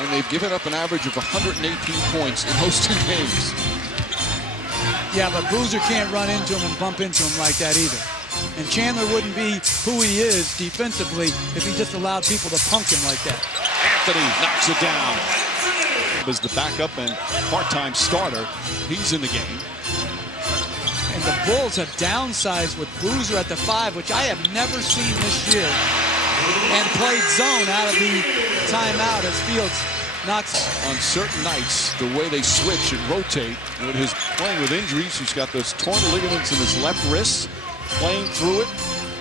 And they've given up an average of 118 points in those 2 games. Yeah, but Boozer can't run into him and bump into him like that either. And Chandler wouldn't be who he is defensively if he just allowed people to punk him like that. Anthony knocks it down. As the backup and part-time starter, he's in the game. And the Bulls have downsized with Boozer at the 5, which I have never seen this year, and played zone out of the timeout as Fields knocks. On certain nights, the way they switch and rotate, with his playing with injuries, he's got those torn ligaments in his left wrist, playing through it,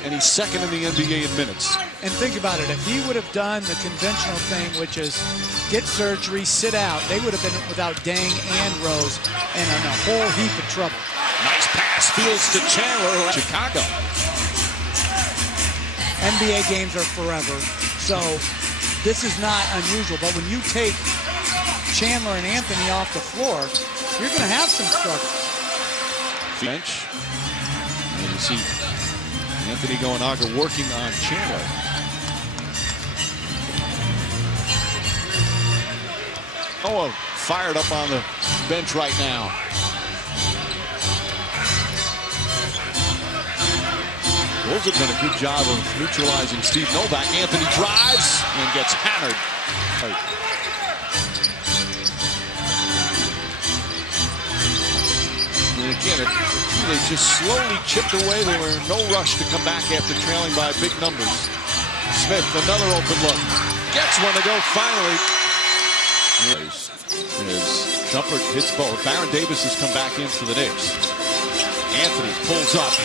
and he's second in the NBA in minutes. And think about it, if he would have done the conventional thing, which is get surgery, sit out, they would have been without Dang and Rose and in a whole heap of trouble. Nice pass, Fields to Chandler, Chicago. NBA games are forever, so this is not unusual. But when you take Chandler and Anthony off the floor, you're going to have some struggles. Bench. And you see Anthony Goenaga working on Chandler. Oh, fired up on the bench right now. Bulls have done a good job of neutralizing Steve Novak. Anthony drives and gets hammered. And again, they just slowly chipped away. They were in no rush to come back after trailing by big numbers. Smith, another open look. Gets one to go finally. His jumper hits both. Baron Davis has come back in for the Knicks. Anthony pulls up.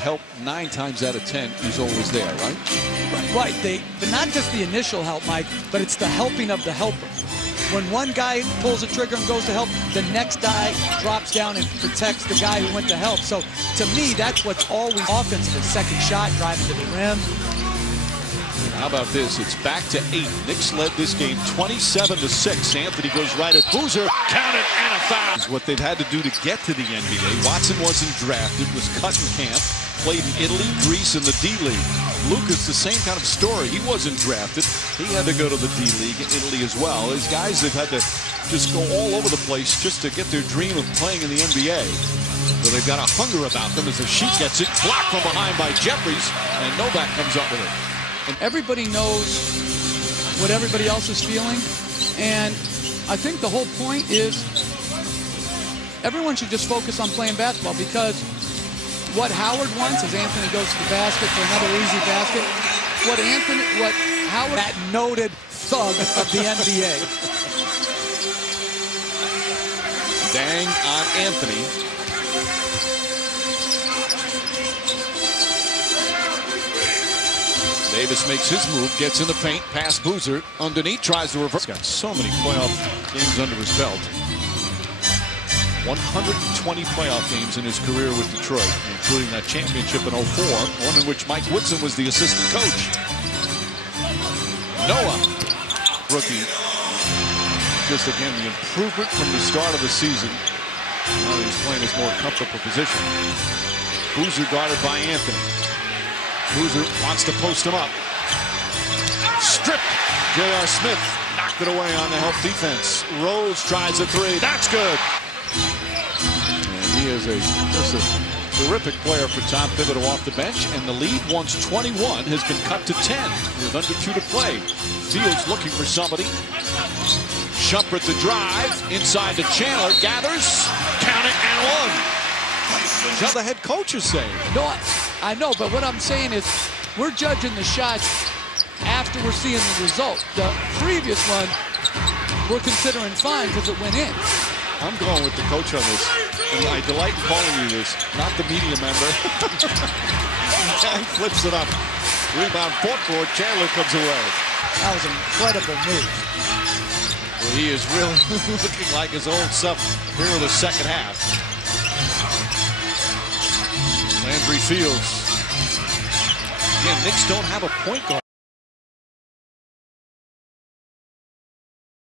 Help 9 times out of 10 is always there, right? Right. But not just the initial help, Mike, but it's the helping of the helper. When one guy pulls the trigger and goes to help, the next guy drops down and protects the guy who went to help. So to me, that's what's always offensive. Second shot, driving to the rim. How about this? It's back to 8. Knicks led this game 27-6. Anthony goes right at Boozer. Count it, and a foul. Is what they've had to do to get to the NBA. Watson wasn't drafted, was cut in camp, played in Italy, Greece, and the D-League. Lucas, the same kind of story. He wasn't drafted. He had to go to the D-League in Italy as well. These guys have had to just go all over the place just to get their dream of playing in the NBA. So they've got a hunger about them as the Sheik gets it. Blocked from behind by Jeffries, and Novak comes up with it. And everybody knows what everybody else is feeling. And I think the whole point is everyone should just focus on playing basketball, because what Howard wants is Anthony goes to the basket for another easy basket. What Howard, that noted thug of the NBA. Dang on Anthony. Davis makes his move, gets in the paint, past Boozer, underneath, tries to reverse. He's got so many playoff games under his belt. 120 playoff games in his career with Detroit, including that championship in 04, one in which Mike Woodson was the assistant coach. Noah, rookie. Just again, the improvement from the start of the season. Now he's playing his more comfortable position. Boozer guarded by Anthony. Boozer wants to post him up. Stripped. J.R. Smith knocked it away on the help defense. Rose tries a 3. That's good. And he is just a terrific player for Tom Thibodeau off the bench. And the lead, once 21, has been cut to 10 with under 2 to play. Fields looking for somebody. Shumpert the drive. Inside to Chandler. Gathers. Count it and one. Just the head coach is saying. No, I know, but what I'm saying is we're judging the shots after we're seeing the result. The previous one, we're considering fine because it went in. I'm going with the coach on this. And I delight in calling you this, not the media member. Gang flips it up. Rebound, fourth board. Chandler comes away. That was an incredible move. Well, he is really looking like his old self here in the second half. Landry Fields. Again, Knicks don't have a point guard.